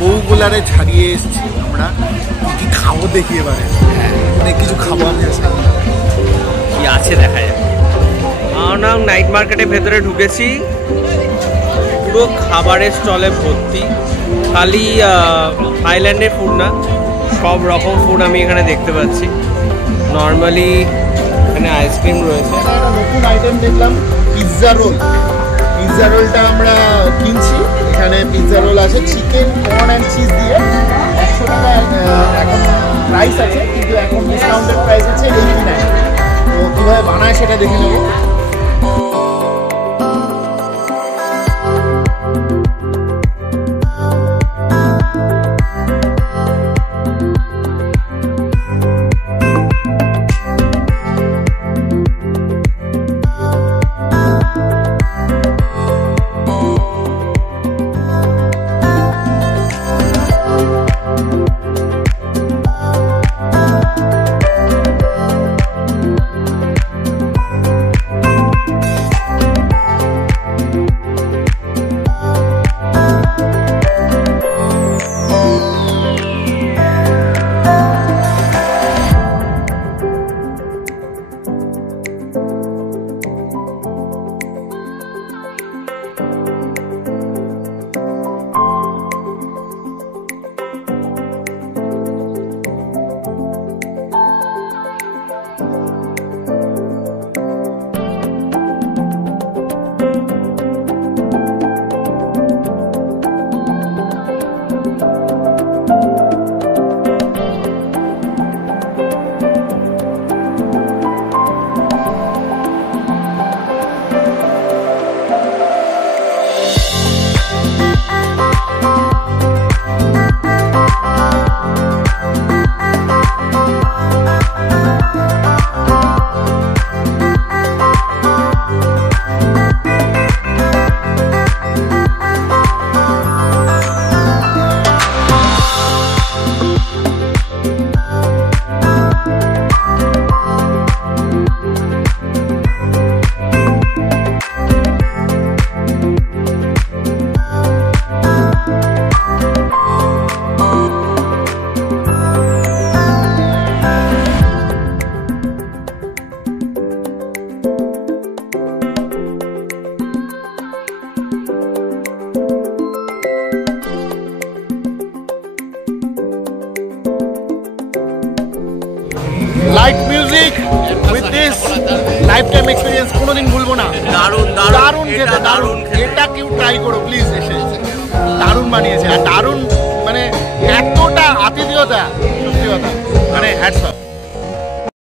বউগোলারে ছাড়িয়ে এসেছি আমরা। কি খাবো দেখি এবারে, অনেক কিছু খাবো আমি কি আছে দেখা যায়। আমরা নাইট মার্কেটের ভেতরে ঢুকেছি, পুরো খাবারের স্টলে ভর্তি। খালি থাইল্যান্ডের ফুড না, সব রকম ফুড আমি এখানে দেখতে পাচ্ছি। নর্মালি এখানে আইসক্রিম রয়েছে। একটা নতুন আইটেম দেখলাম, পিৎজা রোল। পিৎজা রোলটা আমরা কিনছি। এখানে পিৎজা রোল আছে চিকেন, কর্ন অ্যান্ড চিজ দিয়ে। 100 টাকা এখন প্রাইস আছে, কিন্তু এখন ডিসকাউন্টেড প্রাইস আছে 89। তো কীভাবে বানায় সেটা দেখে নেবো। Light music with this life time experience, কোনোদিন ভুলবো না। দারুণ দারুণ খেতে, দারুণ। এটা কেউ ট্রাই করো প্লিজ এসে। দারুণ বানিয়েছে, আর দারুণ মানে এতটা আতিথেয়তা, সত্যি কথা মানে হ্যাটস অফ।